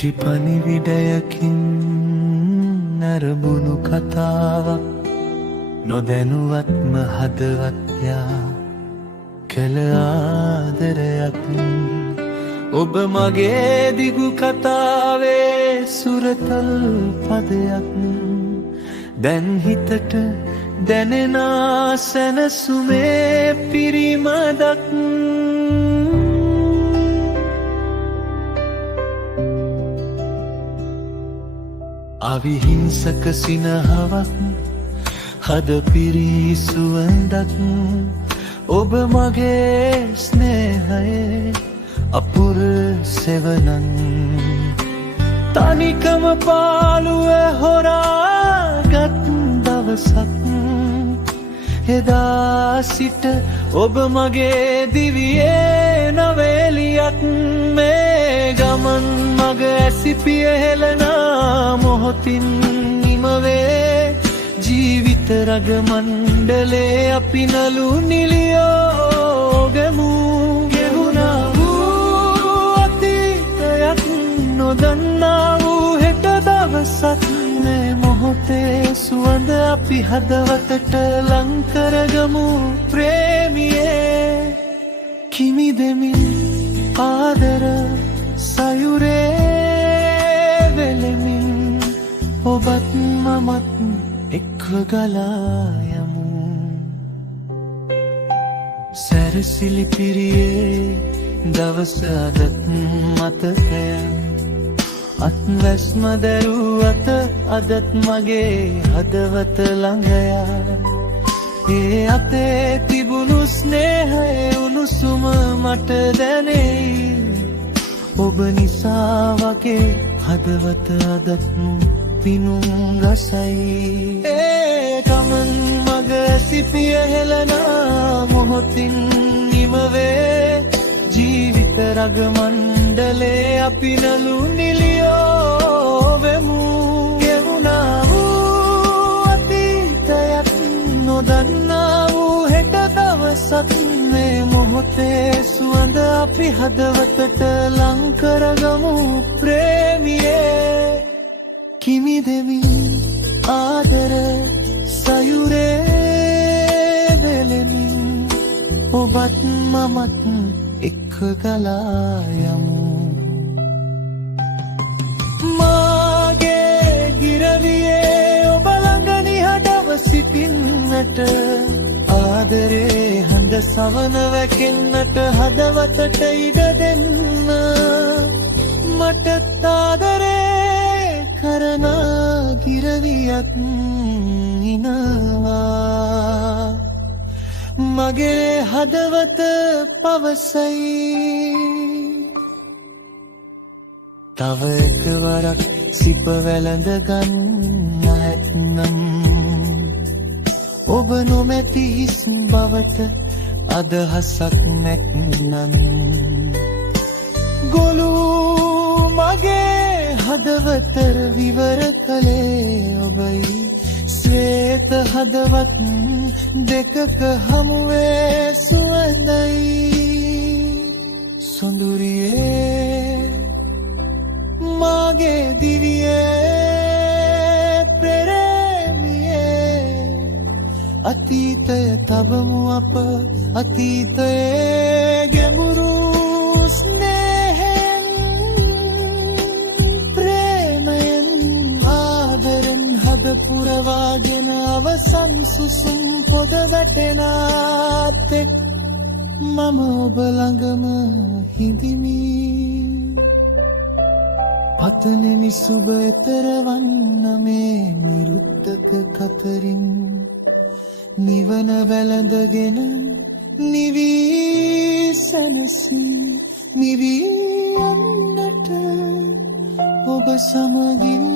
කෙටි පණිවිඩයකින් නරඹුණු කතාවක් නොදැනුවත්ම හදවත්යා කළ ආදරයක් ඔබ මගේ දිගු කතාවේ සුරතල් පදයක් දැන් හිතට දැනෙනා සැනසුමේ පිරිමදක් අවිහිංසක සිනහවක් හද පිරී සුවඳක් ඔබ මගේ ස්නේහයේ අපුර සෙවනන් තනිකම පාළුව හොරාගත් දවසක් එදා සිට ඔබ මගේ දිවියේ නවේලියක් මේ ගමන් මග ඇසිපිය හෙළනා මොහොතින් නිමවේ ජීවිත රග මණ්ඩලේ අපි නලු නිලියෝ ගෙමු ගෙවුණා වූ අතීතයක් නොදන්නා වූ හෙට දවසක් මේ මොහොතේ සුවඳ අපි හදවතට ලං කරගමු ප්‍රේමියේ කිමි දෙමින් ආදර සයුරේ වෙලෙමින් ඔබත් මමත් එක්ව ගලා යමු සැරසිලි පිරියේ දවස අදත් මතකයන් අත්වැස්ම දැරූ අත අදත් මගේ හදවත ළඟයා ඒ අතේ තිබුණු ස්නේහයේ උණුසුම මට දැනෙයි ඔබ නිසා වගේ හදවත අදත් පිනුම් රසයි ඒ ගමන් මග සිපිය හෙළනා මොහොතින් නිමවේ ජීවිත රග මණ්ඩලේ අපි නලු නිලියෝ වෙමු ගෙවුණා වූ අතීතයක් නොදන්නා වූ හෙට දවසක් මේ මොහොතේ සුවඳ අපි හදවතට ලං කරගමු ප්‍රේමියේ කිමි දෙමින් ආදර සයුරේ වෙලෙමින් ඔබත් මමත් එක්ක ගලා යමු මාගේ ගිරවියේ ඔබ ළඟ නිහඬව සිටින්නට ආදරේ හඳ සවන වැකෙන්නට හදවතට ඉඩ දෙන්න මටත් ආදරේ කරන ගිරවියක් ඉනවා මගේ හදවත පවසයි තව එකවරක් සිප වැළඳ ගන්න ඇත්නම් ඔබ නොමැති හිස් බවට අදහසක් නැත්නම් ගොළු මගේ හදවතර විවර කළේ ඔබයි ශ්වේත හදවත් දෙකක හමුවේ සුවඳයි සොඳුරියේ මාගේ දිවියේ ප්‍රේමියේ අතීතය තබමු අප අතීතයේ ගැඹුරු ස්නේහයෙන් ප්‍රේමයෙන් ආදරෙන් හද පුරවාගෙන අවසන් සුසුම් පොද වැටෙනාත් එක් මම ඔබ ළඟම හිඳිමි පතනෙමි සුබ එතරවන්න මේ නිරුත්තක කතරින් නිවන වැළඳගෙන නිවී සැනසී නිවී යන්නට ඔබ සමගින්